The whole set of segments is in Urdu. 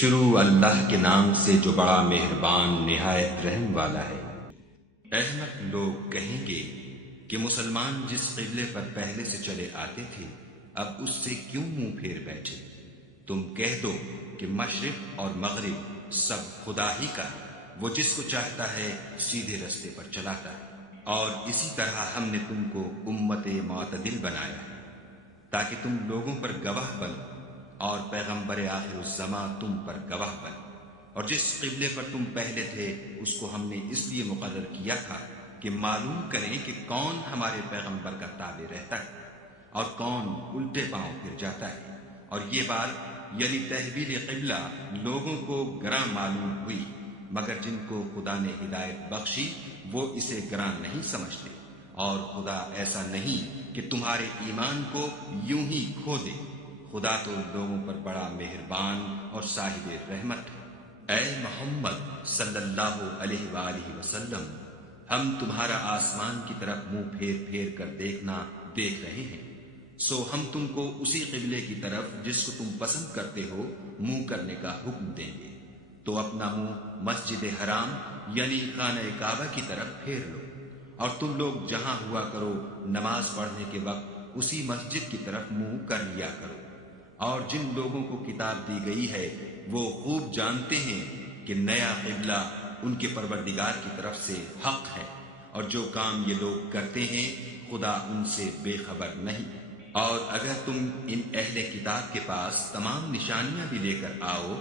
شروع اللہ کے نام سے جو بڑا مہربان نہایت رحم والا ہے۔ احمق لوگ کہیں گے کہ مسلمان جس قبلے پر پہلے سے چلے آتے تھے اب اس سے کیوں منہ پھیر بیٹھے؟ تم کہہ دو کہ مشرق اور مغرب سب خدا ہی کا ہے، وہ جس کو چاہتا ہے سیدھے رستے پر چلاتا ہے، اور اسی طرح ہم نے تم کو امت معتدل بنایا ہے تاکہ تم لوگوں پر گواہ بنو اور پیغمبر آخر الزماں تم پر گواہ بنے۔ اور جس قبلے پر تم پہلے تھے اس کو ہم نے اس لیے مقرر کیا تھا کہ معلوم کریں کہ کون ہمارے پیغمبر کا تابع رہتا ہے اور کون الٹے پاؤں پھر جاتا ہے۔ اور یہ بات یعنی تحویل قبلہ لوگوں کو گراں معلوم ہوئی، مگر جن کو خدا نے ہدایت بخشی وہ اسے گراں نہیں سمجھتے، اور خدا ایسا نہیں کہ تمہارے ایمان کو یوں ہی کھو دے۔ خدا تو لوگوں پر بڑا مہربان اور صاحب رحمت ہے۔ اے محمد صلی اللہ علیہ وآلہ وسلم، ہم تمہارا آسمان کی طرف منہ پھیر پھیر کر دیکھنا دیکھ رہے ہیں، سو ہم تم کو اسی قبلے کی طرف جس کو تم پسند کرتے ہو منہ کرنے کا حکم دیں گے، تو اپنا منہ مسجد حرام یعنی خانہ کعبہ کی طرف پھیر لو، اور تم لوگ جہاں ہوا کرو نماز پڑھنے کے وقت اسی مسجد کی طرف منہ کر لیا کرو۔ اور جن لوگوں کو کتاب دی گئی ہے وہ خوب جانتے ہیں کہ نیا قبلہ ان کے پروردگار کی طرف سے حق ہے، اور جو کام یہ لوگ کرتے ہیں خدا ان سے بے خبر نہیں۔ اور اگر تم ان اہل کتاب کے پاس تمام نشانیاں بھی لے کر آؤ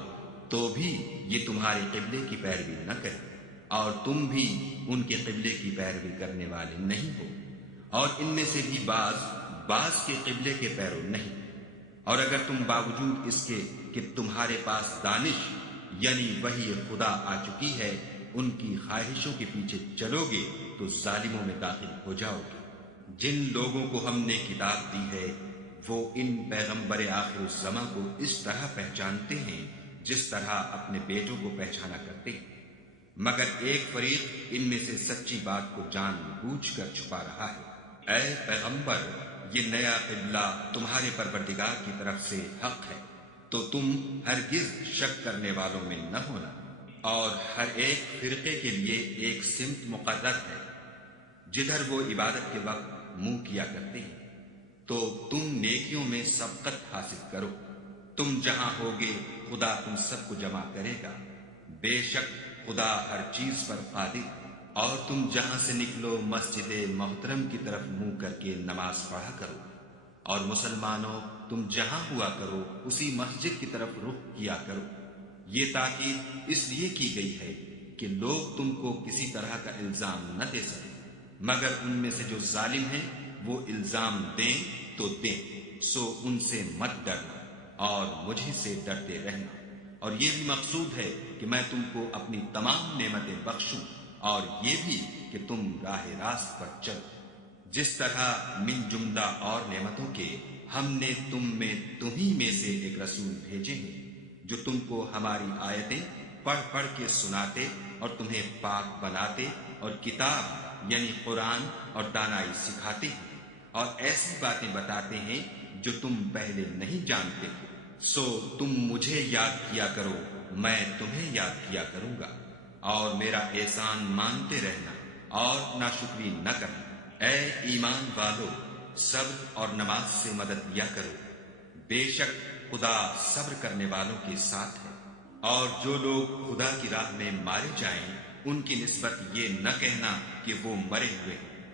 تو بھی یہ تمہارے قبلے کی پیروی نہ کرے، اور تم بھی ان کے قبلے کی پیروی کرنے والے نہیں ہو، اور ان میں سے بھی بعض کے قبلے کے پیرو نہیں۔ اور اگر تم باوجود اس کے کہ تمہارے پاس دانش یعنی وحی خدا آ چکی ہے ان کی خواہشوں کے پیچھے چلو گے تو ظالموں میں داخل ہو جاؤ گے۔ جن لوگوں کو ہم نے کتاب دی ہے وہ ان پیغمبر آخر الزماں کو اس طرح پہچانتے ہیں جس طرح اپنے بیٹوں کو پہچانا کرتے ہیں، مگر ایک فریق ان میں سے سچی بات کو جان بوجھ کر چھپا رہا ہے۔ اے پیغمبر، یہ نیا قبلہ تمہارے پروردگار کی طرف سے حق ہے، تو تم ہرگز شک کرنے والوں میں نہ ہونا، اور ہر ایک فرقے کے لیے ایک سمت مقرر ہے جدھر وہ عبادت کے وقت منہ کیا کرتے ہیں، تو تم نیکیوں میں سبقت حاصل کرو۔ تم جہاں ہوگے خدا تم سب کو جمع کرے گا، بے شک خدا ہر چیز پر قادر۔ اور تم جہاں سے نکلو مسجد محترم کی طرف منہ کر کے نماز پڑھا کرو، اور مسلمانوں تم جہاں ہوا کرو اسی مسجد کی طرف رخ کیا کرو۔ یہ تاکید اس لیے کی گئی ہے کہ لوگ تم کو کسی طرح کا الزام نہ دے سکیں، مگر ان میں سے جو ظالم ہیں وہ الزام دیں تو دیں، سو ان سے مت ڈرنا اور مجھے سے ڈرتے رہنا۔ اور یہ بھی مقصود ہے کہ میں تم کو اپنی تمام نعمتیں بخشوں، اور یہ بھی کہ تم راہ راست پر چلو۔ جس طرح من جملہ اور نعمتوں کے ہم نے تمہیں میں سے ایک رسول بھیجے ہیں جو تم کو ہماری آیتیں پڑھ پڑھ کے سناتے اور تمہیں پاک بناتے اور کتاب یعنی قرآن اور دانائی سکھاتے ہیں، اور ایسی باتیں بتاتے ہیں جو تم پہلے نہیں جانتے ہو۔ سو تم مجھے یاد کیا کرو، میں تمہیں یاد کیا کروں گا، اور میرا احسان مانتے رہنا اور ناشکری نہ کرنا۔ اے ایمان والو، صبر اور نماز سے مدد لیا کرو، بے شک خدا صبر کرنے والوں کے ساتھ ہے۔ اور جو لوگ خدا کی راہ میں مارے جائیں ان کی نسبت یہ نہ کہنا کہ وہ مرے ہوئے ہیں،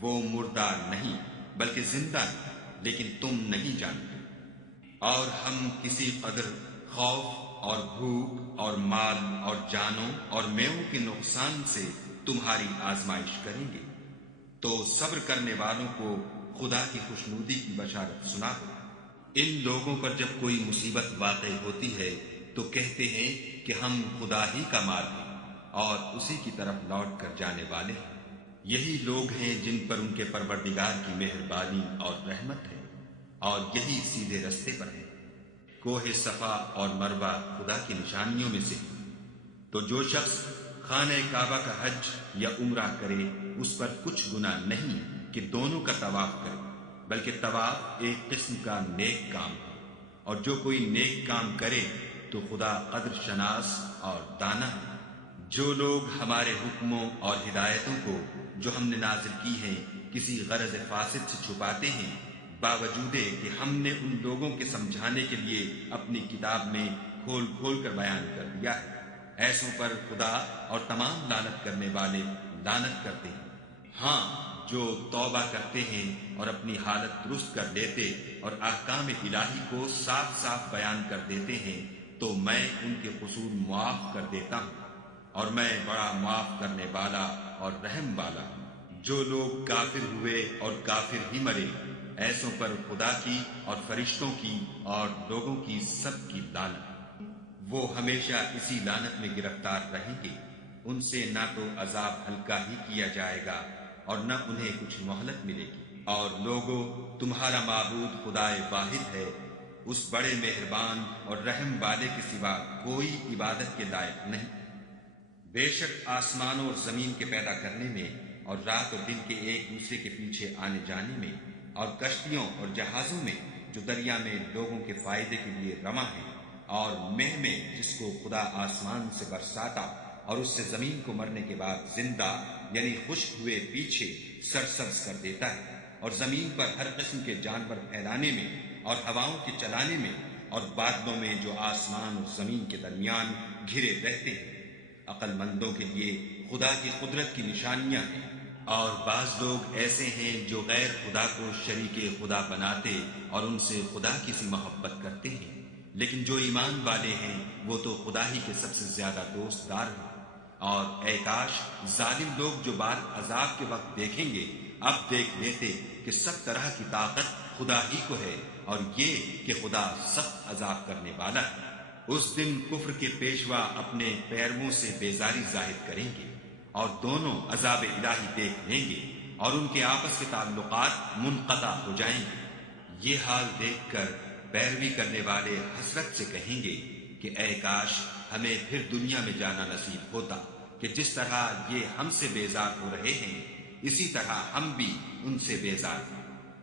وہ مردہ نہیں بلکہ زندہ ہیں، لیکن تم نہیں جانتے۔ اور ہم کسی قدر خوف اور بھوک اور مال اور جانوں اور میووں کے نقصان سے تمہاری آزمائش کریں گے، تو صبر کرنے والوں کو خدا کی خوشنودی کی بشارت سنا دو۔ ان لوگوں پر جب کوئی مصیبت واقع ہوتی ہے تو کہتے ہیں کہ ہم خدا ہی کا مال ہیں اور اسی کی طرف لوٹ کر جانے والے ہیں۔ یہی لوگ ہیں جن پر ان کے پروردگار کی مہربانی اور رحمت ہے، اور یہی سیدھے رستے پر ہے۔ کوہ صفا اور مروہ خدا کی نشانیوں میں سے ہیں، تو جو شخص خانہ کعبہ کا حج یا عمرہ کرے اس پر کچھ گناہ نہیں کہ دونوں کا طواف کرے، بلکہ طواف ایک قسم کا نیک کام ہے، اور جو کوئی نیک کام کرے تو خدا قدر شناس اور دانا ہے۔ جو لوگ ہمارے حکموں اور ہدایتوں کو جو ہم نے نازل کی ہیں کسی غرض فاسد سے چھپاتے ہیں، باوجود کہ ہم نے ان لوگوں کے سمجھانے کے لیے اپنی کتاب میں کھول کھول کر بیان کر دیا ہے، ایسوں پر خدا اور تمام لعنت کرنے والے لعنت کرتے ہیں۔ ہاں، جو توبہ کرتے ہیں اور اپنی حالت درست کر لیتے اور احکام الہی کو صاف صاف بیان کر دیتے ہیں تو میں ان کے قصور معاف کر دیتا ہوں، اور میں بڑا معاف کرنے والا اور رحم والا ہوں۔ جو لوگ کافر ہوئے اور کافر ہی مرے، ایسوں پر خدا کی اور فرشتوں کی اور لوگوں کی سب کی لعنت۔ وہ ہمیشہ اسی لعنت میں گرفتار رہیں گے، ان سے نہ تو عذاب ہلکا ہی کیا جائے گا اور نہ انہیں کچھ مہلت ملے گی۔ اور لوگو، تمہارا معبود خدائے واحد ہے، اس بڑے مہربان اور رحم والے کے سوا کوئی عبادت کے لائق نہیں۔ بے شک آسمانوں اور زمین کے پیدا کرنے میں اور رات اور دن کے ایک دوسرے کے پیچھے آنے جانے میں اور کشتیوں اور جہازوں میں جو دریا میں لوگوں کے فائدے کے لیے رواں ہیں، اور مہ میں جس کو خدا آسمان سے برساتا اور اس سے زمین کو مرنے کے بعد زندہ یعنی خشک ہوئے پیچھے سرسبز کر دیتا ہے، اور زمین پر ہر قسم کے جانور پھیلانے میں اور ہواؤں کے چلانے میں اور بادلوں میں جو آسمان اور زمین کے درمیان گھرے رہتے ہیں۔ عقل مندوں کے لیے خدا کی قدرت کی نشانیاں ہیں۔ اور بعض لوگ ایسے ہیں جو غیر خدا کو شریک خدا بناتے اور ان سے خدا کی سی محبت کرتے ہیں، لیکن جو ایمان والے ہیں وہ تو خدا ہی کے سب سے زیادہ دوست دار ہیں۔ اور اے کاش ظالم لوگ جو بات عذاب کے وقت دیکھیں گے اب دیکھ لیتے کہ سب طرح کی طاقت خدا ہی کو ہے، اور یہ کہ خدا سخت عذاب کرنے والا ہے۔ اس دن کفر کے پیشوا اپنے پیرووں سے بیزاری ظاہر کریں گے اور دونوں عذاب الہی دیکھ لیں گے اور ان کے آپس کے تعلقات منقطع ہو جائیں گے۔ یہ حال دیکھ کر پیروی کرنے والے حسرت سے کہیں گے کہ اے کاش ہمیں پھر دنیا میں جانا نصیب ہوتا کہ جس طرح یہ ہم سے بیزار ہو رہے ہیں اسی طرح ہم بھی ان سے بیزار ہیں۔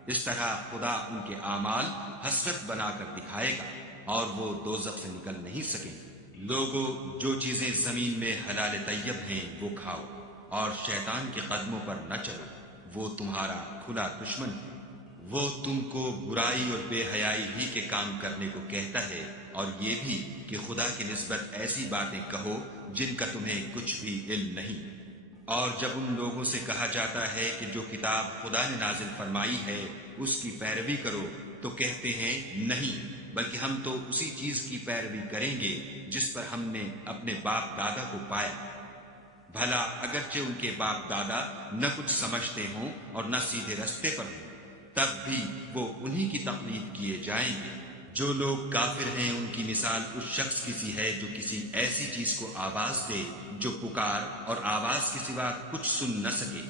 اس طرح خدا ان کے اعمال حسرت بنا کر دکھائے گا اور وہ دوزخ سے نکل نہیں سکیں گے۔ لوگو، جو چیزیں زمین میں حلال طیب ہیں وہ کھاؤ اور شیطان کے قدموں پر نہ چلو، وہ تمہارا کھلا دشمن ہے۔ وہ تم کو برائی اور بے حیائی ہی کے کام کرنے کو کہتا ہے، اور یہ بھی کہ خدا کی نسبت ایسی باتیں کہو جن کا تمہیں کچھ بھی علم نہیں۔ اور جب ان لوگوں سے کہا جاتا ہے کہ جو کتاب خدا نے نازل فرمائی ہے اس کی پیروی کرو تو کہتے ہیں نہیں، بلکہ ہم تو اسی چیز کی پیروی کریں گے جس پر ہم نے اپنے باپ دادا کو پایا۔ بھلا اگرچہ ان کے باپ دادا نہ کچھ سمجھتے ہوں اور نہ سیدھے رستے پر ہوں، تب بھی وہ انہی کی تقلید کیے جائیں گے۔ جو لوگ کافر ہیں ان کی مثال اس شخص کی سی ہے جو کسی ایسی چیز کو آواز دے جو پکار اور آواز کے سوا کچھ سن نہ سکے۔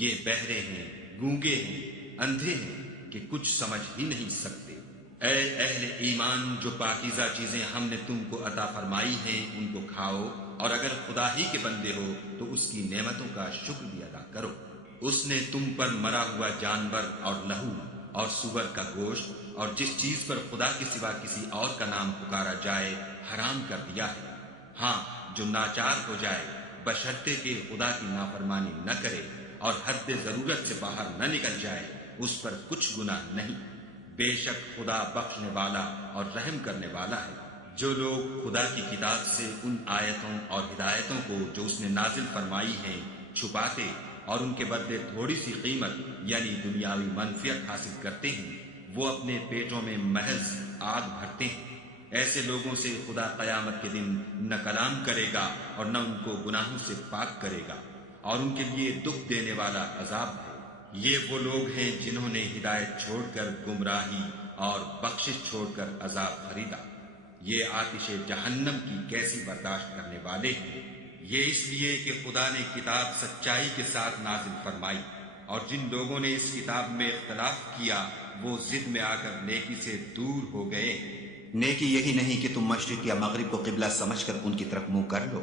یہ بہرے ہیں، گونگے ہیں، اندھے ہیں کہ کچھ سمجھ ہی نہیں سکتے۔ اے اہل ایمان، جو پاکیزہ چیزیں ہم نے تم کو عطا فرمائی ہیں ان کو کھاؤ، اور اگر خدا ہی کے بندے ہو تو اس کی نعمتوں کا شکر بھی ادا کرو۔ اس نے تم پر مرا ہوا جانور اور لہو اور سور کا گوشت اور جس چیز پر خدا کے سوا کسی اور کا نام پکارا جائے حرام کر دیا ہے۔ ہاں، جو ناچار ہو جائے بشرطے کہ خدا کی نافرمانی نہ کرے اور حد ضرورت سے باہر نہ نکل جائے، اس پر کچھ گناہ نہیں۔ بے شک خدا بخشنے والا اور رحم کرنے والا ہے۔ جو لوگ خدا کی کتاب سے ان آیتوں اور ہدایتوں کو جو اس نے نازل فرمائی ہیں چھپاتے اور ان کے بدلے تھوڑی سی قیمت یعنی دنیاوی منفعت حاصل کرتے ہیں، وہ اپنے پیٹوں میں محض آگ بھرتے ہیں۔ ایسے لوگوں سے خدا قیامت کے دن نہ کلام کرے گا اور نہ ان کو گناہوں سے پاک کرے گا، اور ان کے لیے دکھ دینے والا عذاب ہے۔ یہ وہ لوگ ہیں جنہوں نے ہدایت چھوڑ کر گمراہی اور بخشش چھوڑ کر عذاب خریدا۔ یہ آتش جہنم کی کیسی برداشت کرنے والے ہیں۔ یہ اس لیے کہ خدا نے کتاب سچائی کے ساتھ نازل فرمائی، اور جن لوگوں نے اس کتاب میں اختلاف کیا وہ ضد میں آ کر نیکی سے دور ہو گئے۔ نیکی یہی نہیں کہ تم مشرق یا مغرب کو قبلہ سمجھ کر ان کی طرف منہ کر لو،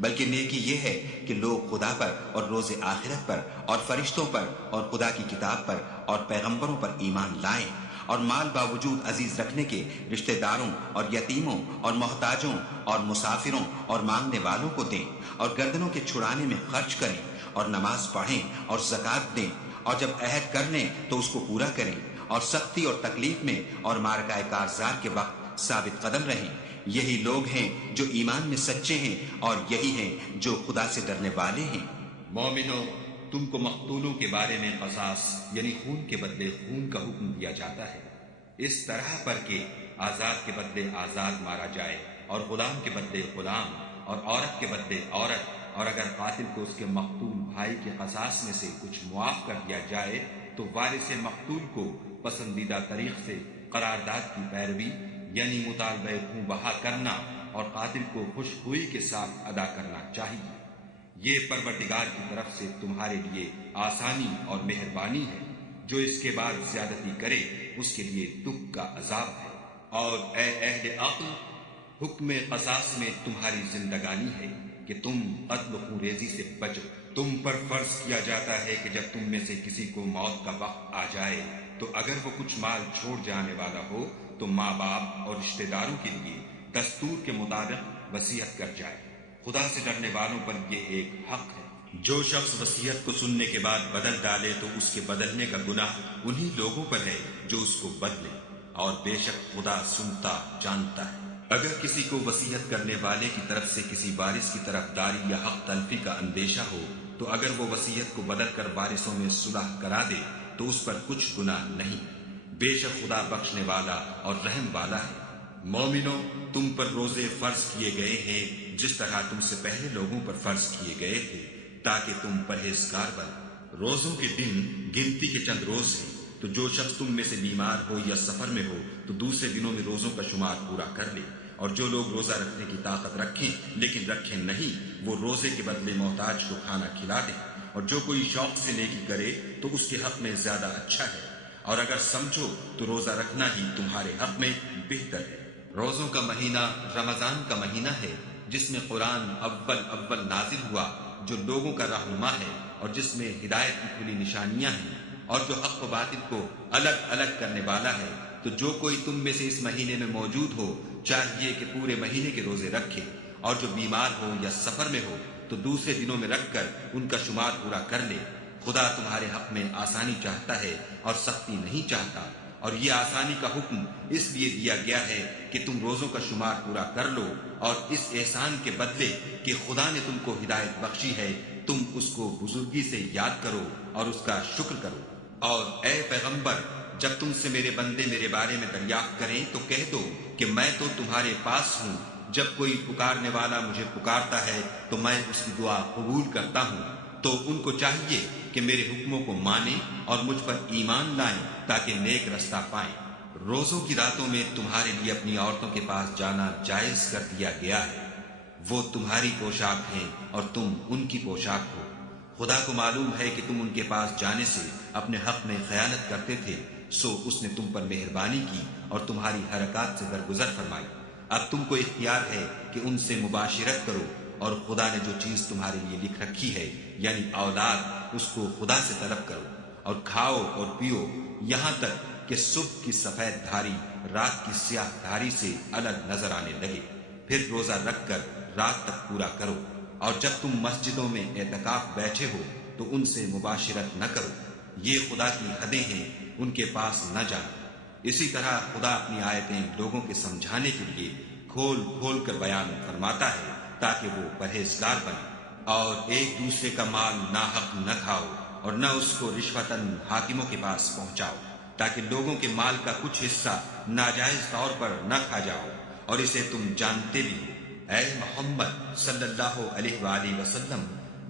بلکہ نیکی یہ ہے کہ لوگ خدا پر اور روز آخرت پر اور فرشتوں پر اور خدا کی کتاب پر اور پیغمبروں پر ایمان لائیں اور مال باوجود عزیز رکھنے کے رشتہ داروں اور یتیموں اور محتاجوں اور مسافروں اور مانگنے والوں کو دیں، اور گردنوں کے چھڑانے میں خرچ کریں، اور نماز پڑھیں اور زکوٰۃ دیں، اور جب عہد کر لیں تو اس کو پورا کریں، اور سختی اور تکلیف میں اور مارکہ کارزار کے وقت ثابت قدم رہیں۔ یہی لوگ ہیں جو ایمان میں سچے ہیں، اور یہی ہیں جو خدا سے ڈرنے والے ہیں۔ مومنو، تم کو مقتولوں کے بارے میں قصاص یعنی خون کے بدلے خون کا حکم دیا جاتا ہے، اس طرح پر کہ آزاد کے بدلے آزاد مارا جائے، اور غلام کے بدلے غلام، اور عورت کے بدلے عورت، اور اگر قاتل کو اس کے مقتول بھائی کے قصاص میں سے کچھ معاف کر دیا جائے تو وارث مقتول کو پسندیدہ طریق سے قرارداد کی پیروی یعنی مطالبہ خون بہا کرنا اور قاتل کو خوش خوئی کے ساتھ ادا کرنا چاہیے۔ یہ پروردگار کی طرف سے تمہارے لیے آسانی اور مہربانی ہے، جو اس کے بعد زیادتی کرے اس کے لیے دکھ کا عذاب ہے۔ اور اے اہل عقل، حکم قصاص میں تمہاری زندگانی ہے کہ تم قتل و خون ریزی سے بچو۔ تم پر فرض کیا جاتا ہے کہ جب تم میں سے کسی کو موت کا وقت آ جائے تو اگر وہ کچھ مال چھوڑ جانے والا ہو تو ماں باپ اور رشتہ داروں کے لیے دستور کے مطابق وصیت کر جائے۔ خدا سے ڈرنے والوں پر یہ ایک حق ہے۔ جو شخص وصیت کو سننے کے بعد بدل ڈالے تو اس کے بدلنے کا گناہ انہی لوگوں پر ہے جو اس کو بدلے، اور بے شک خدا سنتا جانتا ہے۔ اگر کسی کو وصیت کرنے والے کی طرف سے کسی وارث کی طرف داری یا حق تلفی کا اندیشہ ہو تو اگر وہ وصیت کو بدل کر وارثوں میں صلح کرا دے تو اس پر کچھ گناہ نہیں، بے شک خدا بخشنے والا اور رحم والا ہے۔ مومنو، تم پر روزے فرض کیے گئے ہیں جس طرح تم سے پہلے لوگوں پر فرض کیے گئے تھے تاکہ تم پرہیزگار بنو۔ روزوں کے دن گنتی کے چند روز ہیں، تو جو شخص تم میں سے بیمار ہو یا سفر میں ہو تو دوسرے دنوں میں روزوں کا شمار پورا کر لے، اور جو لوگ روزہ رکھنے کی طاقت رکھیں لیکن رکھیں نہیں وہ روزے کے بدلے محتاج کو کھانا کھلا دیں، اور جو کوئی شوق سے نیکی کرے تو اس کے حق میں زیادہ اچھا ہے، اور اگر سمجھو تو روزہ رکھنا ہی تمہارے حق میں بہتر ہے۔ روزوں کا مہینہ رمضان کا مہینہ ہے جس میں قرآن اول نازل ہوا، جو لوگوں کا رہنما ہے اور جس میں ہدایت کی کھلی نشانیاں ہیں، اور جو حق و باطل کو الگ الگ کرنے والا ہے۔ تو جو کوئی تم میں سے اس مہینے میں موجود ہو چاہیے کہ پورے مہینے کے روزے رکھے، اور جو بیمار ہو یا سفر میں ہو تو دوسرے دنوں میں رکھ کر ان کا شمار پورا کر لے۔ خدا تمہارے حق میں آسانی چاہتا ہے اور سختی نہیں چاہتا، اور یہ آسانی کا حکم اس لیے دیا گیا ہے کہ تم روزوں کا شمار پورا کر لو، اور اس احسان کے بدلے کہ خدا نے تم کو ہدایت بخشی ہے تم اس کو بزرگی سے یاد کرو اور اس کا شکر کرو۔ اور اے پیغمبر، جب تم سے میرے بندے میرے بارے میں دریافت کریں تو کہہ دو کہ میں تو تمہارے پاس ہوں، جب کوئی پکارنے والا مجھے پکارتا ہے تو میں اس کی دعا قبول کرتا ہوں۔ تو ان کو چاہیے کہ میرے حکموں کو مانیں اور مجھ پر ایمان لائیں تاکہ نیک رستہ پائیں۔ روزوں کی راتوں میں تمہارے لیے اپنی عورتوں کے پاس جانا جائز کر دیا گیا ہے، وہ تمہاری پوشاک ہیں اور تم ان کی پوشاک ہو۔ خدا کو معلوم ہے کہ تم ان کے پاس جانے سے اپنے حق میں خیانت کرتے تھے، سو اس نے تم پر مہربانی کی اور تمہاری حرکات سے درگزر فرمائی۔ اب تم کو اختیار ہے کہ ان سے مباشرت کرو، اور خدا نے جو چیز تمہارے لیے لکھ رکھی ہے یعنی اولاد، اس کو خدا سے طلب کرو، اور کھاؤ اور پیو یہاں تک کہ صبح کی سفید دھاری رات کی سیاہ دھاری سے الگ نظر آنے لگے، پھر روزہ رکھ کر رات تک پورا کرو۔ اور جب تم مسجدوں میں اعتکاف بیٹھے ہو تو ان سے مباشرت نہ کرو، یہ خدا کی حدیں ہیں، ان کے پاس نہ جانا۔ اسی طرح خدا اپنی آیتیں لوگوں کے سمجھانے کے لیے کھول کھول کر بیان فرماتا ہے تاکہ وہ پرہیزگار بنے۔ اور ایک دوسرے کا مال ناحق نہ کھاؤ، اور نہ اس کو رشوتاً حاکموں کے پاس پہنچاؤ، تاکہ لوگوں کے مال کا کچھ حصہ ناجائز طور پر نہ کھا جاؤ، اور اسے تم جانتے بھی ہو۔ اے محمد صلی اللہ علیہ وآلہ وسلم،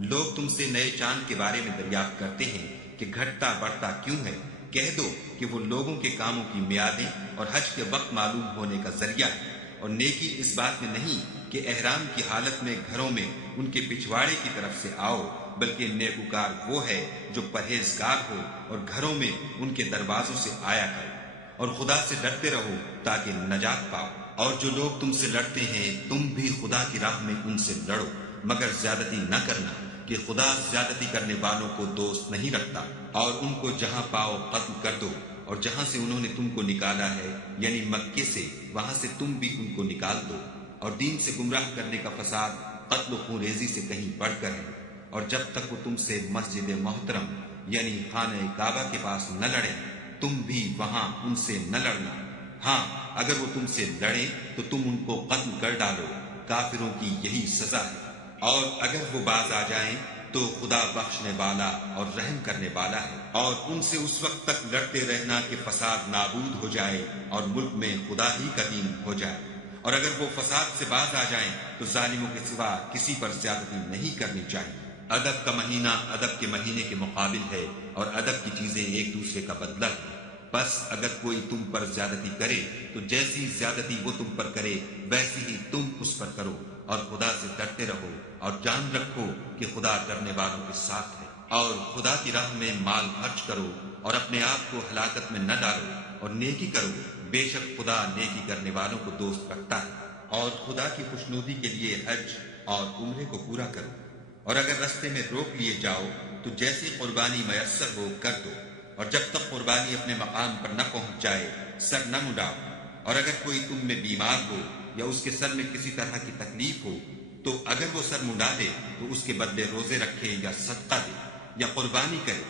لوگ تم سے نئے چاند کے بارے میں دریافت کرتے ہیں کہ گھٹتا بڑھتا کیوں ہے۔ کہہ دو کہ وہ لوگوں کے کاموں کی میعادیں اور حج کے وقت معلوم ہونے کا ذریعہ ہے، اور نیکی اس بات میں نہیں کہ احرام کی حالت میں گھروں میں ان کے پچھواڑے کی طرف سے آؤ، بلکہ نیکوکار وہ ہے جو پرہیزگار ہو اور گھروں میں ان کے دروازوں سے آیا کرو، اور خدا سے ڈرتے رہو تاکہ نجات پاؤ۔ اور جو لوگ تم سے لڑتے ہیں تم بھی خدا کی راہ میں ان سے لڑو، مگر زیادتی نہ کرنا، کہ خدا زیادتی کرنے والوں کو دوست نہیں رکھتا، اور ان کو جہاں پاؤ قتل کر دو، اور جہاں سے انہوں نے تم کو نکالا ہے یعنی مکے سے، وہاں سے تم بھی ان کو نکال دو، اور دین سے گمراہ کرنے کا فساد قتل و خون ریزی سے کہیں بڑھ کر ہے، اور جب تک وہ تم سے مسجد محترم یعنی خانہ کعبہ کے پاس نہ لڑے تم بھی وہاں ان سے نہ لڑنا۔ ہاں اگر وہ تم سے لڑیں تو تم ان کو قتل کر ڈالو، کافروں کی یہی سزا ہے۔ اور اگر وہ باز آ جائیں تو خدا بخشنے والا اور رحم کرنے والا ہے، اور ان سے اس وقت تک لڑتے رہنا کہ فساد نابود ہو جائے اور ملک میں خدا ہی کا دین ہو جائے، اور اگر وہ فساد سے باز آ جائیں تو ظالموں کے سوا کسی پر زیادتی نہیں کرنی چاہیے۔ ادب کا مہینہ ادب کے مہینے کے مقابل ہے، اور ادب کی چیزیں ایک دوسرے کا بدلہ ہے۔ بس اگر کوئی تم پر زیادتی کرے تو جیسی زیادتی وہ تم پر کرے ویسی ہی تم اس پر کرو، اور خدا سے ڈرتے رہو اور جان رکھو کہ خدا ڈرنے والوں کے ساتھ ہے۔ اور خدا کی راہ میں مال خرچ کرو اور اپنے آپ کو ہلاکت میں نہ ڈالو، اور نیکی کرو، بے شک خدا نیکی کرنے والوں کو دوست رکھتا ہے۔ اور خدا کی خوشنودی کے لیے حج اور عمرے کو پورا کرو، اور اگر رستے میں روک لیے جاؤ تو جیسی قربانی میسر ہو کر دو، اور جب تک قربانی اپنے مقام پر نہ پہنچ جائے سر نہ مڈاؤ، اور اگر کوئی تم میں بیمار ہو یا اس کے سر میں کسی طرح کی تکلیف ہو تو اگر وہ سر منڈا دے تو اس کے بدلے روزے رکھے یا صدقہ دے یا قربانی کرے۔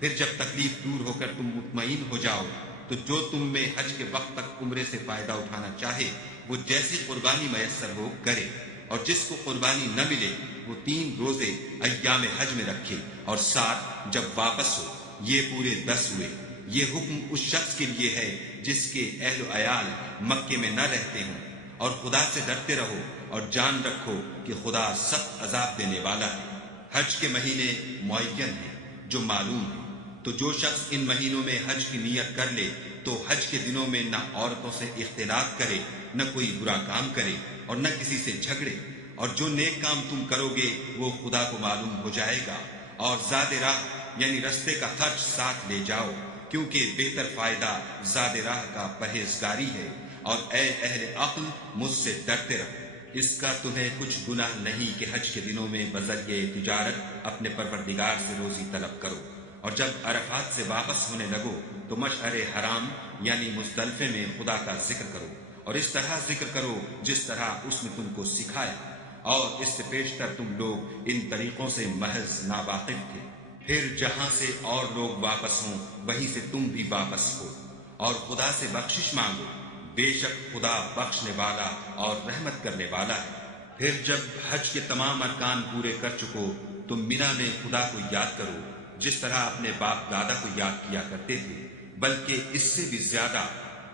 پھر جب تکلیف دور ہو کر تم مطمئن ہو جاؤ تو جو تم میں حج کے وقت تک عمرے سے فائدہ اٹھانا چاہے وہ جیسی قربانی میسر ہو کرے، اور جس کو قربانی نہ ملے وہ 3 روزے ایام حج میں رکھے، اور 7 جب واپس ہو، یہ پورے 10 ہوئے۔ یہ حکم اس شخص کے لیے ہے جس کے اہل و عیال مکے میں نہ رہتے ہوں، اور خدا سے ڈرتے رہو اور جان رکھو کہ خدا سخت عذاب دینے والا ہے۔ حج کے مہینے معین ہیں جو معلوم ہیں، تو جو شخص ان مہینوں میں حج کی نیت کر لے تو حج کے دنوں میں نہ عورتوں سے اختلاط کرے، نہ کوئی برا کام کرے، اور نہ کسی سے جھگڑے، اور جو نیک کام تم کرو گے وہ خدا کو معلوم ہو جائے گا۔ اور زاد راہ یعنی رستے کا خرچ ساتھ لے جاؤ، کیونکہ بہتر فائدہ زاد راہ کا پرہیزگاری ہے۔ اور اے اہل عقل مجھ سے ڈرتے رہو، اس کا تمہیں کچھ گناہ نہیں کہ حج کے دنوں میں بذریعہ تجارت اپنے پروردگار سے روزی طلب کرو، اور جب عرفات سے واپس ہونے لگو تو مشعر حرام یعنی مزدلفے میں خدا کا ذکر کرو، اور اس طرح ذکر کرو جس طرح اس نے تم کو سکھایا، اور اس سے پیشتر تم لوگ ان طریقوں سے محض ناواقف تھے۔ پھر جہاں سے اور لوگ واپس ہوں وہیں سے تم بھی واپس ہو، اور خدا سے بخشش مانگو، بے شک خدا بخشنے والا اور رحمت کرنے والا ہے۔ پھر جب حج کے تمام ارکان پورے کر چکو تو مینا میں خدا کو یاد کرو جس طرح اپنے باپ دادا کو یاد کیا کرتے تھے، بلکہ اس سے بھی زیادہ۔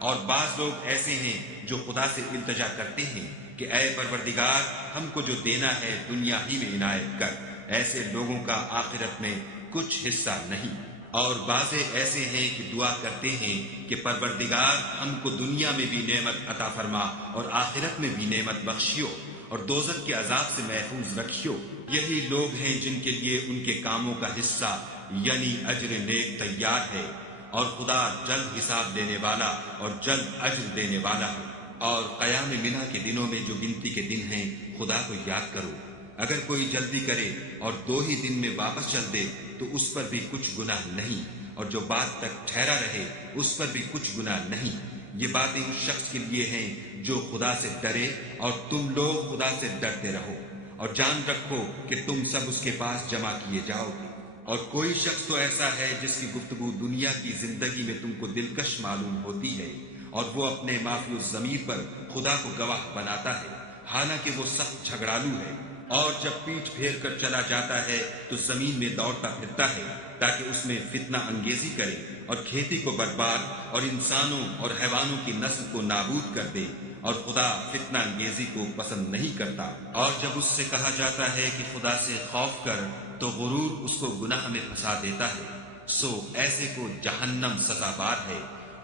اور بعض لوگ ایسے ہیں جو خدا سے التجا کرتے ہیں کہ اے پروردگار ہم کو جو دینا ہے دنیا ہی میں عنایت کر، ایسے لوگوں کا آخرت میں کچھ حصہ نہیں۔ اور بعض ایسے ہیں کہ دعا کرتے ہیں کہ پروردگار ہم کو دنیا میں بھی نعمت عطا فرما اور آخرت میں بھی نعمت بخشیو، اور دوزخ کے عذاب سے محفوظ رکھیو۔ یہی لوگ ہیں جن کے لیے ان کے کاموں کا حصہ یعنی اجر نیک تیار ہے، اور خدا جلد حساب لینے والا اور جلد اجر دینے والا ہے۔ اور قیام منا کے دنوں میں جو گنتی کے دن ہیں خدا کو یاد کرو، اگر کوئی جلدی کرے اور 2 ہی دن میں واپس چل دے تو اس پر بھی کچھ گناہ نہیں، اور جو بات تک ٹھہرا رہے اس پر بھی کچھ گناہ نہیں۔ یہ باتیں اس شخص کے لیے ہیں جو خدا سے ڈرے، اور تم لوگ خدا سے ڈرتے رہو، اور جان رکھو کہ تم سب اس کے پاس جمع کیے جاؤ گے۔ اور کوئی شخص تو ایسا ہے جس کی گفتگو دنیا کی زندگی میں تم کو دلکش معلوم ہوتی ہے، اور وہ اپنے معافی الضمیر پر خدا کو گواہ بناتا ہے، حالانکہ وہ سخت جھگڑالو ہے، اور جب پیٹھ پھیر کر چلا جاتا ہے تو زمین میں دوڑتا پھرتا ہے تاکہ اس میں فتنہ انگیزی کرے اور کھیتی کو برباد اور انسانوں اور حیوانوں کی نسل کو نابود کر دے، اور خدا فتنہ انگیزی کو پسند نہیں کرتا۔ اور جب اس سے کہا جاتا ہے کہ خدا سے خوف کر تو غرور اس کو گناہ میں پھنسا دیتا ہے، سو ایسے کو جہنم سزاوار ہے،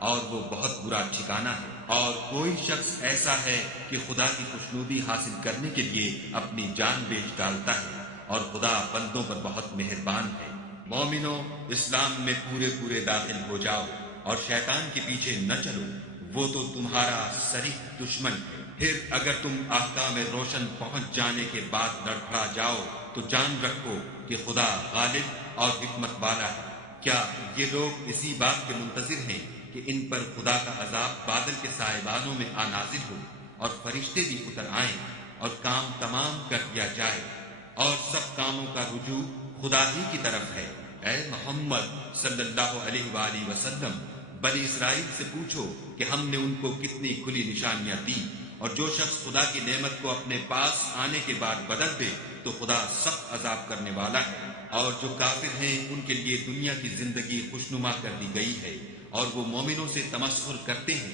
اور وہ بہت برا ٹھکانہ ہے۔ اور کوئی شخص ایسا ہے کہ خدا کی خوشنودی حاصل کرنے کے لیے اپنی جان بیچ ڈالتا ہے، اور خدا بندوں پر بہت مہربان ہے۔ مومنو، اسلام میں پورے پورے داخل ہو جاؤ اور شیطان کے پیچھے نہ چلو، وہ تو تمہارا صریح دشمن ہے۔ پھر اگر تم احکام روشن پہنچ جانے کے بعد لڑکھڑا جاؤ تو جان رکھو کہ خدا غالب اور حکمت والا ہے۔ کیا یہ لوگ اسی بات کے منتظر ہیں کہ ان پر خدا کا عذاب بادل کے سائبانوں میں آ نازل ہو اور فرشتے بھی اتر آئیں اور کام تمام کر دیا جائے اور سب کاموں کا رجوع خدا ہی کی طرف ہے؟ اے محمد صلی اللہ علیہ وآلہ وسلم، بنی اسرائیل سے پوچھو کہ ہم نے ان کو کتنی کھلی نشانیاں دی، اور جو شخص خدا کی نعمت کو اپنے پاس آنے کے بعد بدل دے تو خدا سخت عذاب کرنے والا ہے۔ اور جو کافر ہیں ان کے لیے دنیا کی زندگی خوشنما کر دی گئی ہے، اور وہ مومنوں سے تمسخر کرتے ہیں،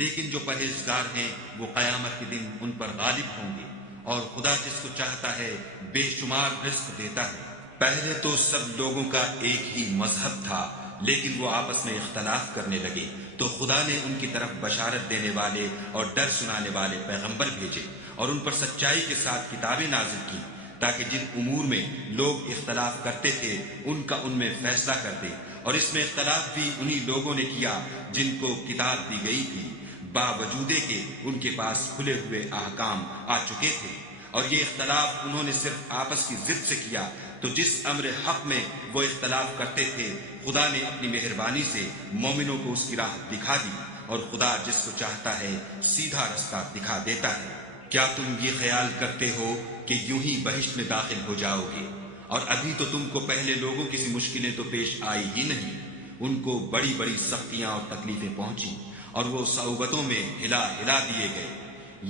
لیکن جو پرہیزگار ہیں وہ قیامت کے دن ان پر غالب ہوں گے، اور خدا جس کو چاہتا ہے بے شمار رزق دیتا ہے۔ پہلے تو سب لوگوں کا ایک ہی مذہب تھا، لیکن وہ آپس میں اختلاف کرنے لگے تو خدا نے ان کی طرف بشارت دینے والے اور ڈر سنانے والے پیغمبر بھیجے، اور ان پر سچائی کے ساتھ کتابیں نازل کی، تاکہ جن امور میں لوگ اختلاف کرتے تھے ان کا ان میں فیصلہ کر دے۔ اور اس میں اختلاف بھی انہی لوگوں نے کیا جن کو کتاب دی گئی تھی، باوجود کہ ان کے پاس کھلے ہوئے احکام آ چکے تھے، اور یہ اختلاف انہوں نے صرف آپس کی ضد سے کیا۔ تو جس امر حق میں وہ اختلاف کرتے تھے خدا نے اپنی مہربانی سے مومنوں کو اس کی راہ دکھا دی، اور خدا جس کو چاہتا ہے سیدھا رستہ دکھا دیتا ہے۔ کیا تم یہ خیال کرتے ہو کہ یوں ہی بہشت میں داخل ہو جاؤ گے؟ اور ابھی تو تم کو پہلے لوگوں کی سی مشکلیں تو پیش آئی ہی نہیں، ان کو بڑی بڑی سختیاں اور تکلیفیں پہنچی، اور وہ صعوبتوں میں ہلا ہلا دیے گئے،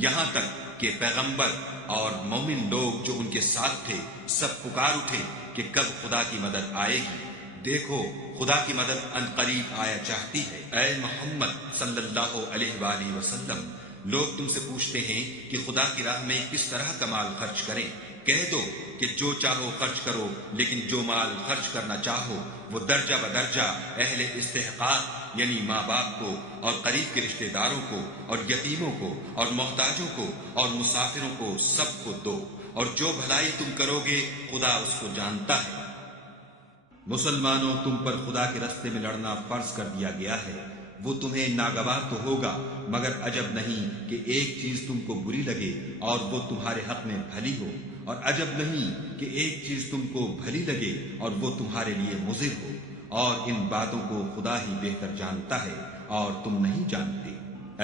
یہاں تک کہ پیغمبر اور مومن لوگ جو ان کے ساتھ تھے سب پکار اٹھے کہ کب خدا کی مدد آئے گی۔ دیکھو خدا کی مدد ان قریب آیا چاہتی ہے۔ اے محمد صلی اللہ علیہ وآلہ وسلم، لوگ تم سے پوچھتے ہیں کہ خدا کی راہ میں کس طرح کا مال خرچ کریں۔ کہہ دو کہ جو چاہو خرچ کرو، لیکن جو مال خرچ کرنا چاہو وہ درجہ بدرجہ اہل استحقاق یعنی ماں باپ کو، اور قریب کے رشتہ داروں کو، اور یتیموں کو، اور محتاجوں کو، اور مسافروں کو، سب کو دو، اور جو بھلائی تم کرو گے خدا اس کو جانتا ہے۔ مسلمانوں، تم پر خدا کے راستے میں لڑنا فرض کر دیا گیا ہے، وہ تمہیں ناگوار تو ہوگا، مگر عجب نہیں کہ ایک چیز تم کو بری لگے اور وہ تمہارے حق میں بھلی ہو، اور عجب نہیں کہ ایک چیز تم کو بھلی لگے اور وہ تمہارے لیے مضر ہو، اور ان باتوں کو خدا ہی بہتر جانتا ہے اور تم نہیں جانتے۔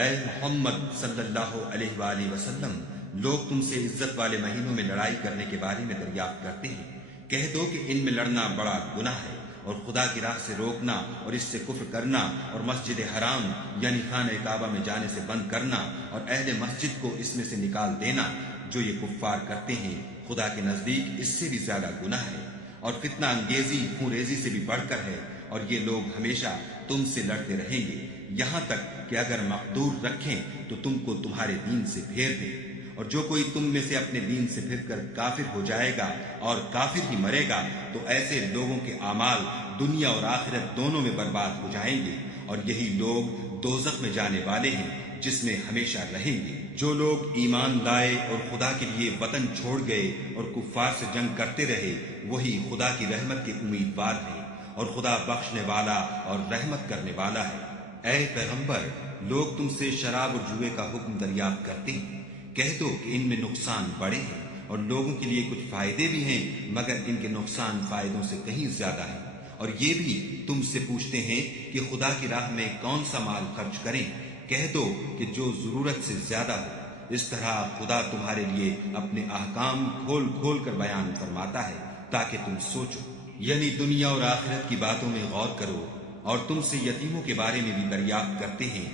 اے محمد صلی اللہ علیہ وآلہ وسلم، لوگ تم سے عزت والے مہینوں میں لڑائی کرنے کے بارے میں دریافت کرتے ہیں۔ کہہ دو کہ ان میں لڑنا بڑا گناہ ہے، اور خدا کی راہ سے روکنا اور اس سے کفر کرنا، اور مسجد حرام یعنی خانہ کعبہ میں جانے سے بند کرنا، اور اہل مسجد کو اس میں سے نکال دینا، جو یہ کفار کرتے ہیں خدا کے نزدیک اس سے بھی زیادہ گناہ ہے، اور فتنہ انگیزی خون ریزی سے بھی بڑھ کر ہے، اور یہ لوگ ہمیشہ تم سے لڑتے رہیں گے، یہاں تک کہ اگر مقدور رکھیں تو تم کو تمہارے دین سے پھیر دیں۔ اور جو کوئی تم میں سے اپنے دین سے پھر کر کافر ہو جائے گا اور کافر ہی مرے گا تو ایسے لوگوں کے اعمال دنیا اور آخرت دونوں میں برباد ہو جائیں گے، اور یہی لوگ دوزخ میں جانے والے ہیں جس میں ہمیشہ رہیں گے۔ جو لوگ ایمان لائے اور خدا کے لیے وطن چھوڑ گئے اور کفار سے جنگ کرتے رہے وہی خدا کی رحمت کے امیدوار ہیں، اور خدا بخشنے والا اور رحمت کرنے والا ہے۔ اے پیغمبر، لوگ تم سے شراب اور جوئے کا حکم دریافت کرتے ہیں، کہہ دو کہ ان میں نقصان بڑے ہیں اور لوگوں کے لیے کچھ فائدے بھی ہیں، مگر ان کے نقصان فائدوں سے کہیں زیادہ ہے۔ اور یہ بھی تم سے پوچھتے ہیں کہ خدا کی راہ میں کون سا مال خرچ کریں، کہہ دو کہ جو ضرورت سے زیادہ ہو۔ اس طرح خدا تمہارے لیے اپنے احکام کھول کھول کر بیان فرماتا ہے تاکہ تم سوچو، یعنی دنیا اور آخرت کی باتوں میں غور کرو۔ اور تم سے یتیموں کے بارے میں بھی دریافت کرتے ہیں،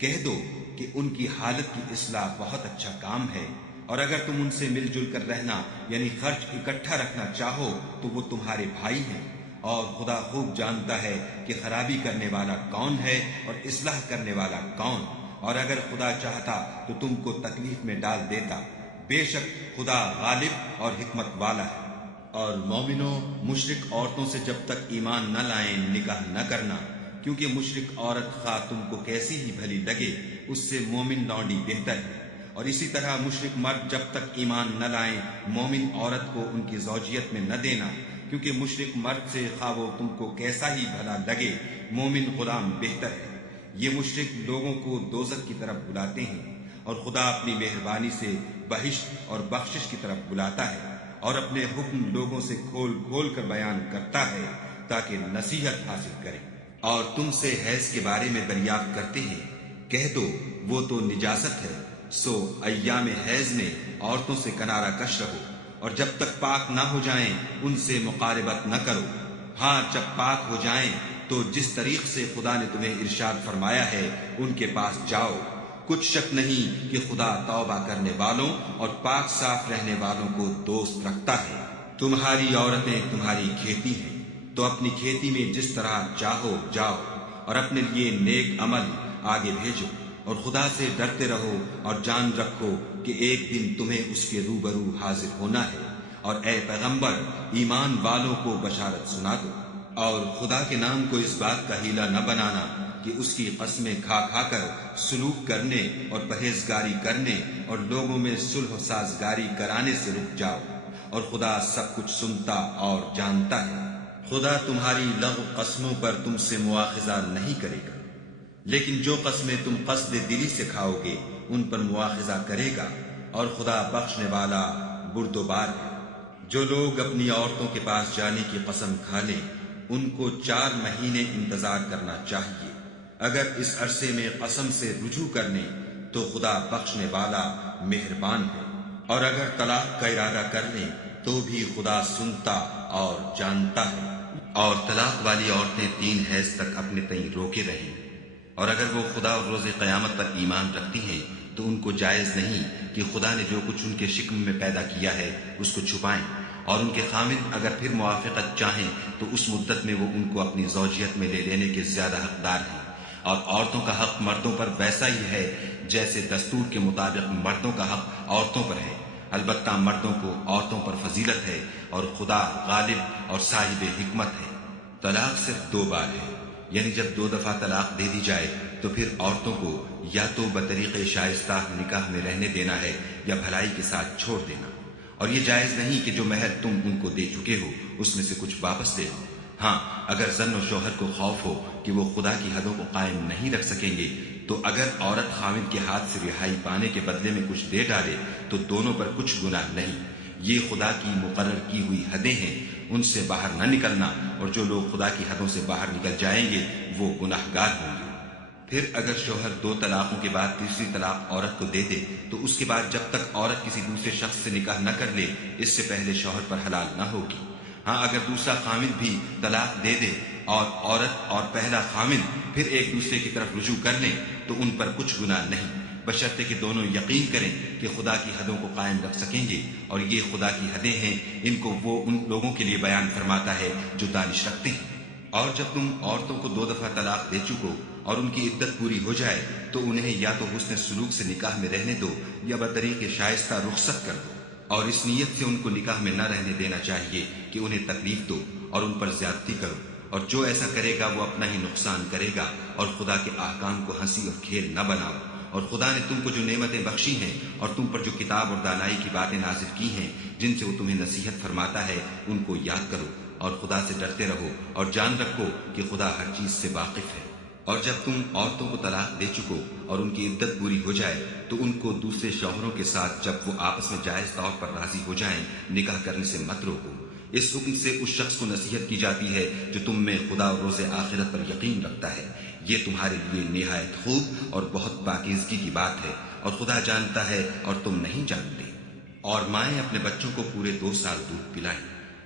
کہہ دو کہ ان کی حالت کی اصلاح بہت اچھا کام ہے، اور اگر تم ان سے مل جل کر رہنا یعنی خرچ اکٹھا رکھنا چاہو تو وہ تمہارے بھائی ہیں، اور خدا خوب جانتا ہے کہ خرابی کرنے والا کون ہے اور اصلاح کرنے والا کون، اور اگر خدا چاہتا تو تم کو تکلیف میں ڈال دیتا، بے شک خدا غالب اور حکمت والا ہے۔ اور مومنوں، مشرک عورتوں سے جب تک ایمان نہ لائیں نکاح نہ کرنا، کیونکہ مشرک عورت خواہ تم کو کیسی ہی بھلی لگے اس سے مومن لونڈی بہتر ہے، اور اسی طرح مشرک مرد جب تک ایمان نہ لائیں مومن عورت کو ان کی زوجیت میں نہ دینا، کیونکہ مشرک مرد سے خواہ وہ تم کو کیسا ہی بھلا لگے مومن غلام بہتر ہے۔ یہ مشرک لوگوں کو دوزخ کی طرف بلاتے ہیں، اور خدا اپنی مہربانی سے بہشت اور بخشش کی طرف بلاتا ہے، اور اپنے حکم لوگوں سے کھول کھول کر بیان کرتا ہے تاکہ نصیحت حاصل کریں۔ اور تم سے حیض کے بارے میں دریافت کرتے ہیں، کہہ دو وہ تو نجاست ہے، سو ایام حیض میں عورتوں سے کنارہ کش رہو، اور جب تک پاک نہ ہو جائیں ان سے مقاربت نہ کرو۔ ہاں جب پاک ہو جائیں تو جس طریق سے خدا نے تمہیں ارشاد فرمایا ہے ان کے پاس جاؤ۔ کچھ شک نہیں کہ خدا توبہ کرنے والوں اور پاک صاف رہنے والوں کو دوست رکھتا ہے۔ تمہاری عورتیں تمہاری کھیتی ہیں، تو اپنی کھیتی میں جس طرح چاہو جاؤ، اور اپنے لیے نیک عمل آگے بھیجو، اور خدا سے ڈرتے رہو، اور جان رکھو کہ ایک دن تمہیں اس کے روبرو حاضر ہونا ہے۔ اور اے پیغمبر، ایمان والوں کو بشارت سنا دو، اور خدا کے نام کو اس بات کا ہیلا نہ بنانا کہ اس کی قسمیں کھا کھا کر سلوک کرنے اور پرہیزگاری کرنے اور لوگوں میں صلح و سازگاری کرانے سے رک جاؤ، اور خدا سب کچھ سنتا اور جانتا ہے۔ خدا تمہاری لغو قسموں پر تم سے مواخذہ نہیں کرے گا، لیکن جو قسمیں تم قصد دلی سے کھاؤ گے ان پر مواخذہ کرے گا، اور خدا بخشنے والا بردبار ہے۔ جو لوگ اپنی عورتوں کے پاس جانے کی قسم کھا لیں ان کو 4 مہینے انتظار کرنا چاہیے۔ اگر اس عرصے میں قسم سے رجوع کر لیں تو خدا بخشنے والا مہربان ہے، اور اگر طلاق کا ارادہ کر لیں تو بھی خدا سنتا اور جانتا ہے۔ اور طلاق والی عورتیں 3 حیض تک اپنے تئیں روکے رہیں، اور اگر وہ خدا اور روز قیامت پر ایمان رکھتی ہیں تو ان کو جائز نہیں کہ خدا نے جو کچھ ان کے شکم میں پیدا کیا ہے اس کو چھپائیں، اور ان کے خامند اگر پھر موافقت چاہیں تو اس مدت میں وہ ان کو اپنی زوجیت میں لے لینے کے زیادہ حقدار ہیں۔ اور عورتوں کا حق مردوں پر ویسا ہی ہے جیسے دستور کے مطابق مردوں کا حق عورتوں پر ہے، البتہ مردوں کو عورتوں پر فضیلت ہے، اور خدا غالب اور صاحب حکمت ہے۔ طلاق صرف 2 بار ہے، یعنی جب 2 دفعہ طلاق دے دی جائے تو پھر عورتوں کو یا تو بطریق شائستہ نکاح میں رہنے دینا ہے یا بھلائی کے ساتھ چھوڑ دینا، اور یہ جائز نہیں کہ جو مہر تم ان کو دے چکے ہو اس میں سے کچھ واپس دے دو۔ ہاں اگر زن و شوہر کو خوف ہو کہ وہ خدا کی حدوں کو قائم نہیں رکھ سکیں گے تو اگر عورت خاوند کے ہاتھ سے رہائی پانے کے بدلے میں کچھ دے ڈالے تو دونوں پر کچھ گناہ نہیں۔ یہ خدا کی مقرر کی ہوئی حدیں ہیں، ان سے باہر نہ نکلنا، اور جو لوگ خدا کی حدوں سے باہر نکل جائیں گے وہ گناہ گار ہوں گے۔ پھر اگر شوہر 2 طلاقوں کے بعد تیسری طلاق عورت کو دے دے تو اس کے بعد جب تک عورت کسی دوسرے شخص سے نکاح نہ کر لے اس سے پہلے شوہر پر حلال نہ ہوگی۔ ہاں اگر دوسرا خامند بھی طلاق دے دے اور عورت اور پہلا خامند پھر ایک دوسرے کی طرف رجوع کر لیں تو ان پر کچھ گناہ نہیں، بشرطے کہ دونوں یقین کریں کہ خدا کی حدوں کو قائم رکھ سکیں گے، اور یہ خدا کی حدیں ہیں، ان کو وہ ان لوگوں کے لیے بیان فرماتا ہے جو دانش رکھتے ہیں۔ اور جب تم عورتوں کو 2 دفعہ طلاق دے چکو اور ان کی عدت پوری ہو جائے تو انہیں یا تو حسن سلوک سے نکاح میں رہنے دو یا بطریق شائستہ رخصت کر دو، اور اس نیت سے ان کو نکاح میں نہ رہنے دینا چاہیے کہ انہیں تکلیف دو اور ان پر زیادتی کرو، اور جو ایسا کرے گا وہ اپنا ہی نقصان کرے گا، اور خدا کے احکام کو ہنسی اور کھیل نہ بناؤ۔ اور خدا نے تم کو جو نعمتیں بخشی ہیں اور تم پر جو کتاب اور دانائی کی باتیں نازل کی ہیں جن سے وہ تمہیں نصیحت فرماتا ہے ان کو یاد کرو، اور خدا سے ڈرتے رہو، اور جان رکھو کہ خدا ہر چیز سے واقف ہے۔ اور جب تم عورتوں کو طلاق دے چکو اور ان کی عدت پوری ہو جائے تو ان کو دوسرے شوہروں کے ساتھ جب وہ آپس میں جائز طور پر راضی ہو جائیں نکاح کرنے سے مت روکو۔ اس حکم سے اس شخص کو نصیحت کی جاتی ہے جو تم میں خدا اور روز آخرت پر یقین رکھتا ہے، یہ تمہارے لیے نہایت خوب اور بہت پاکیزگی کی بات ہے، اور خدا جانتا ہے اور تم نہیں جانتے۔ اور مائیں اپنے بچوں کو پورے 2 سال دودھ پلائیں،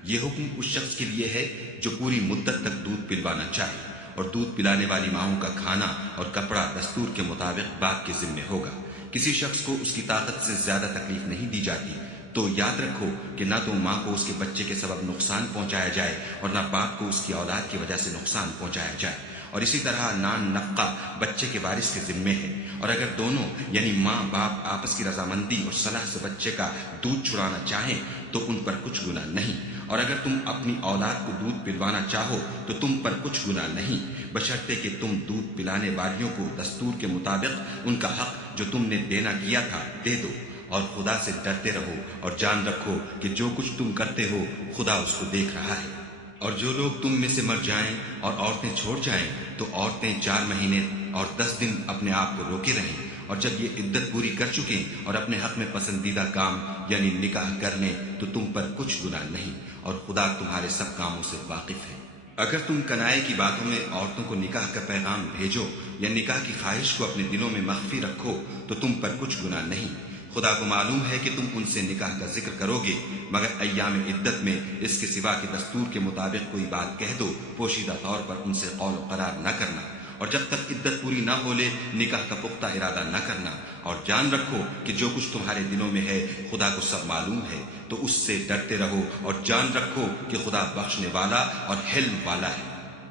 یہ حکم اس شخص کے لیے ہے جو پوری مدت تک دودھ پلوانا چاہے، اور دودھ پلانے والی ماؤں کا کھانا اور کپڑا دستور کے مطابق باپ کے ذمے ہوگا۔ کسی شخص کو اس کی طاقت سے زیادہ تکلیف نہیں دی جاتی، تو یاد رکھو کہ نہ تو ماں کو اس کے بچے کے سبب نقصان پہنچایا جائے اور نہ باپ کو اس کی اولاد کی وجہ سے نقصان پہنچایا جائے، اور اسی طرح نان نفقہ بچے کے وارث کے ذمے ہے۔ اور اگر دونوں یعنی ماں باپ آپس کی رضامندی اور صلاح سے بچے کا دودھ چھڑانا چاہیں تو ان پر کچھ گناہ نہیں، اور اگر تم اپنی اولاد کو دودھ پلوانا چاہو تو تم پر کچھ گناہ نہیں، بشرطے کہ تم دودھ پلانے والیوں کو دستور کے مطابق ان کا حق جو تم نے دینا کیا تھا دے دو، اور خدا سے ڈرتے رہو، اور جان رکھو کہ جو کچھ تم کرتے ہو خدا اس کو دیکھ رہا ہے۔ اور جو لوگ تم میں سے مر جائیں اور عورتیں چھوڑ جائیں تو عورتیں 4 مہینے اور 10 دن اپنے آپ کو روکے رہیں، اور جب یہ عدت پوری کر چکیں اور اپنے حق میں پسندیدہ کام یعنی نکاح کرنے تو تم پر کچھ گناہ نہیں، اور خدا تمہارے سب کاموں سے واقف ہے۔ اگر تم کنائے کی باتوں میں عورتوں کو نکاح کا پیغام بھیجو یا نکاح کی خواہش کو اپنے دلوں میں مخفی رکھو تو تم پر کچھ گناہ نہیں۔ خدا کو معلوم ہے کہ تم ان سے نکاح کا ذکر کرو گے، مگر ایام عدت میں اس کے سوا کے دستور کے مطابق کوئی بات کہہ دو، پوشیدہ طور پر ان سے قول و قرار نہ کرنا، اور جب تک عدت پوری نہ ہو لے نکاح کا پختہ ارادہ نہ کرنا، اور جان رکھو کہ جو کچھ تمہارے دلوں میں ہے خدا کو سب معلوم ہے، تو اس سے ڈرتے رہو اور جان رکھو کہ خدا بخشنے والا اور حلم والا ہے۔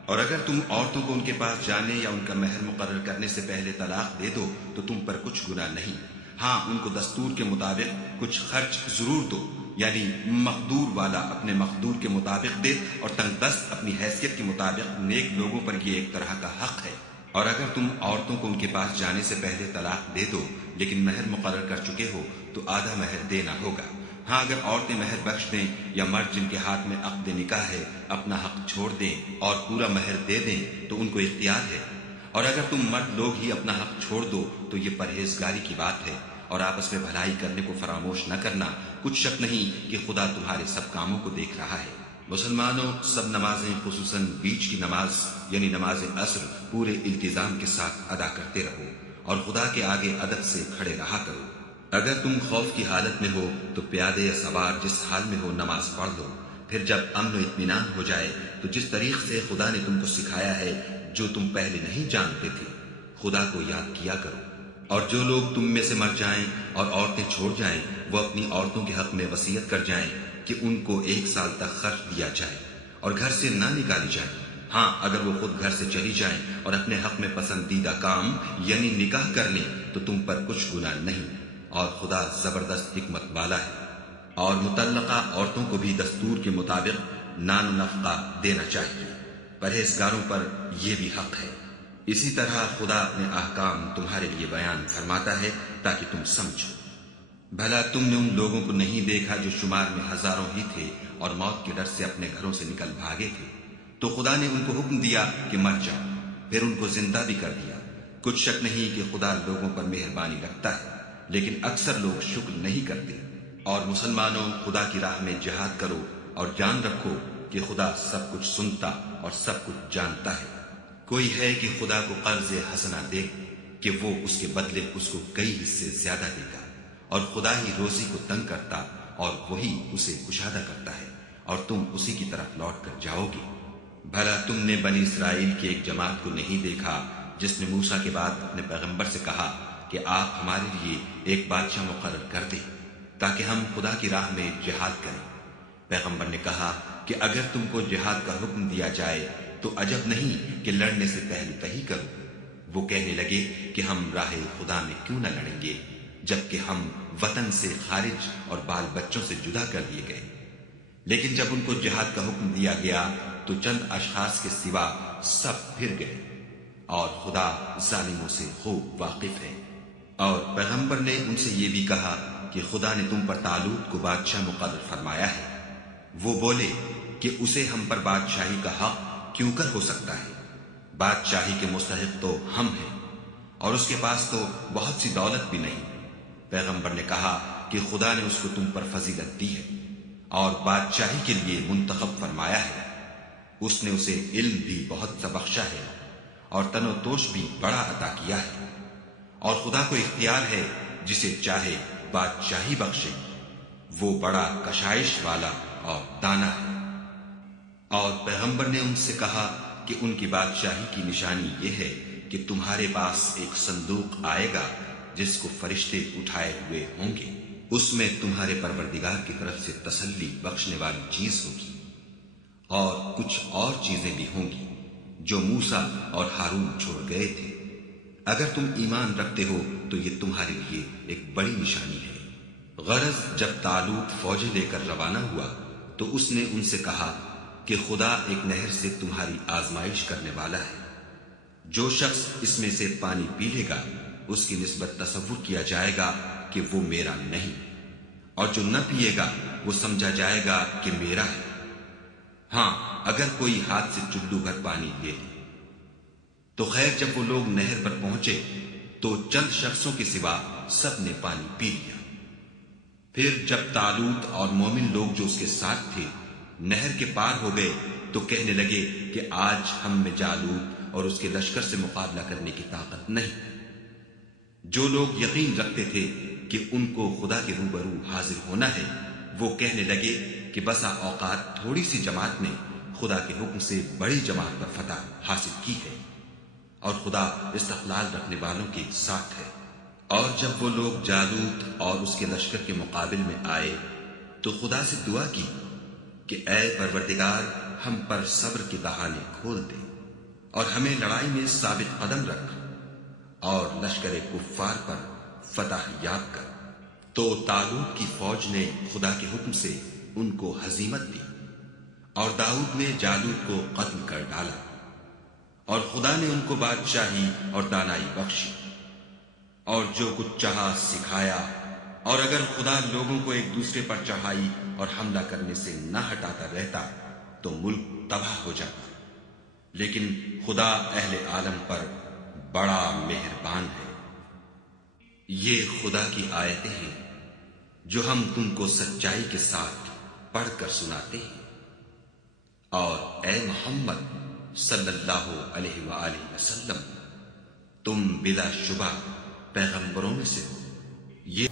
اور اگر تم عورتوں کو ان کے پاس جانے یا ان کا مہر مقرر کرنے سے پہلے طلاق دے دو تو تم پر کچھ گناہ نہیں، ہاں ان کو دستور کے مطابق کچھ خرچ ضرور دو، یعنی مقدور والا اپنے مقدور کے مطابق دے اور تنگ دست اپنی حیثیت کے مطابق۔ نیک لوگوں پر یہ ایک طرح کا حق ہے۔ اور اگر تم عورتوں کو ان کے پاس جانے سے پہلے طلاق دے دو لیکن مہر مقرر کر چکے ہو تو آدھا مہر دینا ہوگا۔ ہاں اگر عورتیں مہر بخش دیں یا مرد جن کے ہاتھ میں عقد نکاح ہے اپنا حق چھوڑ دیں اور پورا مہر دے دیں تو ان کو اختیار ہے۔ اور اگر تم مرد لوگ ہی اپنا حق چھوڑ دو تو یہ پرہیزگاری کی بات ہے، اور آپس میں بھلائی کرنے کو فراموش نہ کرنا، کچھ شک نہیں کہ خدا تمہارے سب کاموں کو دیکھ رہا ہے۔ مسلمانوں، سب نمازیں خصوصاً بیچ کی نماز یعنی نماز عصر پورے التزام کے ساتھ ادا کرتے رہو، اور خدا کے آگے ادب سے کھڑے رہا کرو۔ اگر تم خوف کی حالت میں ہو تو پیادے یا سوار جس حال میں ہو نماز پڑھ لو، پھر جب امن و اطمینان ہو جائے تو جس طریق سے خدا نے تم کو سکھایا ہے جو تم پہلے نہیں جانتے تھے خدا کو یاد کیا کرو۔ اور جو لوگ تم میں سے مر جائیں اور عورتیں چھوڑ جائیں وہ اپنی عورتوں کے حق میں وصیت کر جائیں کہ ان کو 1 سال تک خرچ دیا جائے اور گھر سے نہ نکالی جائے۔ ہاں اگر وہ خود گھر سے چلی جائیں اور اپنے حق میں پسندیدہ کام یعنی نکاح کر لیں تو تم پر کچھ گناہ نہیں، اور خدا زبردست حکمت والا ہے۔ اور مطلقہ عورتوں کو بھی دستور کے مطابق نان و نفقہ دینا چاہیے، پرہیزگاروں پر یہ بھی حق ہے۔ اسی طرح خدا اپنے احکام تمہارے لیے بیان فرماتا ہے تاکہ تم سمجھو۔ بھلا تم نے ان لوگوں کو نہیں دیکھا جو شمار میں ہزاروں ہی تھے اور موت کے ڈر سے اپنے گھروں سے نکل بھاگے تھے، تو خدا نے ان کو حکم دیا کہ مر جاؤ، پھر ان کو زندہ بھی کر دیا۔ کچھ شک نہیں کہ خدا لوگوں پر مہربانی رکھتا ہے، لیکن اکثر لوگ شکر نہیں کرتے۔ اور مسلمانوں، خدا کی راہ میں جہاد کرو اور جان رکھو کہ خدا سب کچھ سنتا اور سب کچھ جانتا ہے۔ کوئی ہے کہ خدا کو قرض حسنہ دے کہ وہ اس کے بدلے اس کو کئی حصے زیادہ دے گا، اور خدا ہی روزی کو تنگ کرتا اور وہی اسے کشادہ کرتا ہے، اور تم اسی کی طرف لوٹ کر جاؤ گے۔ بھلا تم نے بنی اسرائیل کی ایک جماعت کو نہیں دیکھا جس نے موسیٰ کے بعد اپنے پیغمبر سے کہا کہ آپ ہمارے لیے ایک بادشاہ مقرر کر دیں تاکہ ہم خدا کی راہ میں جہاد کریں؟ پیغمبر نے کہا کہ اگر تم کو جہاد کا حکم دیا جائے تو عجب نہیں کہ لڑنے سے پہلے تہی کرو۔ وہ کہنے لگے کہ ہم راہ خدا میں کیوں نہ لڑیں گے جبکہ ہم وطن سے خارج اور بال بچوں سے جدا کر دیے گئے۔ لیکن جب ان کو جہاد کا حکم دیا گیا تو چند اشخاص کے سوا سب پھر گئے، اور خدا ظالموں سے خوب واقف ہے۔ اور پیغمبر نے ان سے یہ بھی کہا کہ خدا نے تم پر طالوت کو بادشاہ مقرر فرمایا ہے۔ وہ بولے کہ اسے ہم پر بادشاہی کا حق کیوں کر ہو سکتا ہے؟ بادشاہی کے مستحق تو ہم ہیں، اور اس کے پاس تو بہت سی دولت بھی نہیں۔ پیغمبر نے کہا کہ خدا نے اس کو تم پر فضیلت دی ہے اور بادشاہی کے لیے منتخب فرمایا ہے۔ اس نے اسے علم بھی بہت سا بخشا ہے اور تن و توش بھی بڑا عطا کیا ہے، اور خدا کو اختیار ہے جسے چاہے بادشاہی بخشے، وہ بڑا کشائش والا اور دانا ہے۔ اور پیغمبر نے ان سے کہا کہ ان کی بادشاہی کی نشانی یہ ہے کہ تمہارے پاس ایک صندوق آئے گا جس کو فرشتے اٹھائے ہوئے ہوں گے، اس میں تمہارے پروردگار کی طرف سے تسلی بخشنے والی چیز ہوگی، اور کچھ اور چیزیں بھی ہوں گی جو موسیٰ اور ہارون چھوڑ گئے تھے۔ اگر تم ایمان رکھتے ہو تو یہ تمہارے لیے ایک بڑی نشانی ہے۔ غرض جب طالوت فوجیں لے کر روانہ ہوا تو اس نے ان سے کہا کہ خدا ایک نہر سے تمہاری آزمائش کرنے والا ہے۔ جو شخص اس میں سے پانی پی لے گا اس کی نسبت تصور کیا جائے گا کہ وہ میرا نہیں، اور جو نہ پیے گا وہ سمجھا جائے گا کہ میرا ہے۔ ہاں اگر کوئی ہاتھ سے چلو بھر پانی لے لے تو خیر جب وہ لوگ نہر پر پہنچے تو چند شخصوں کے سوا سب نے پانی پی لیا۔ پھر جب طالوت اور مومن لوگ جو اس کے ساتھ تھے نہر کے پار ہو گئے تو کہنے لگے کہ آج ہم میں جالوت اور اس کے لشکر سے مقابلہ کرنے کی طاقت نہیں۔ جو لوگ یقین رکھتے تھے کہ ان کو خدا کے روبرو حاضر ہونا ہے، وہ کہنے لگے کہ بسا اوقات تھوڑی سی جماعت نے خدا کے حکم سے بڑی جماعت پر فتح حاصل کی ہے، اور خدا استقلال رکھنے والوں کے ساتھ ہے۔ اور جب وہ لوگ جالوت اور اس کے لشکر کے مقابل میں آئے تو خدا سے دعا کی کہ اے پروردگار، ہم پر صبر کے بہانے کھول دے اور ہمیں لڑائی میں ثابت قدم رکھ اور لشکر کفار پر فتح یاب کر۔ تو طالوت کی فوج نے خدا کے حکم سے ان کو ہزیمت دی، اور داؤد نے جالوت کو قتل کر ڈالا، اور خدا نے ان کو بادشاہی اور دانائی بخشی، اور جو کچھ چاہا سکھایا۔ اور اگر خدا لوگوں کو ایک دوسرے پر چڑھائی اور حملہ کرنے سے نہ ہٹاتا رہتا تو ملک تباہ ہو جاتا، لیکن خدا اہل عالم پر بڑا مہربان ہے۔ یہ خدا کی آیتیں ہیں جو ہم تم کو سچائی کے ساتھ پڑھ کر سناتے ہیں، اور اے محمد صلی اللہ علیہ وآلہ وسلم، تم بلا شبہ پیغمبروں میں سے ہو۔ یہ